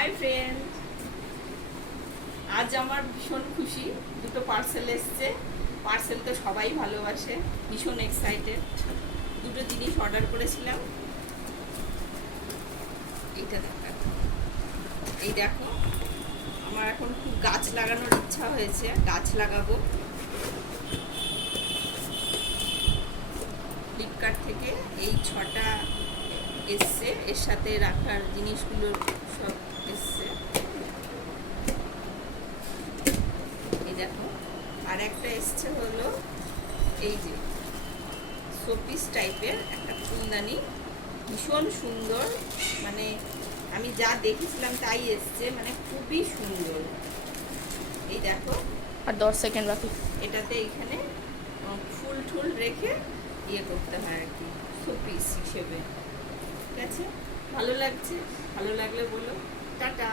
Hi friend, আজ আমার ভীষণ খুশি, দুটো পার্সেল এসছে। পার্সেল তো সবাই ভালোবাসে, ভীষণ এক্সাইটেড। দুটো জিনিস অর্ডার করেছিলাম। এইটা দেখো, এই দেখো, আমার এখন খুব গাছ লাগানোর ইচ্ছা হয়েছে, গাছ লাগাবো। ফ্লিপকার্ট থেকে এই 6টা এসছে, এর সাথে রাখার জিনিসগুলো সব এসছে। এই দেখো, আর একটা এসছে হলো এই যে শোপিস টাইপের একটা ফুলদানি, ভীষণ সুন্দর। মানে আমি যা দেখেছিলাম তাই এসছে, মানে খুবই সুন্দর। এই দেখো, আর 10 সেকেন্ড বাকি। এটাতে এইখানে ফুল টুল রেখে ইয়ে করতে হয় আর কি, শোপিস হিসেবে। ঠিক আছে, ভালো লাগছে? ভালো লাগলে বলো। টাটা।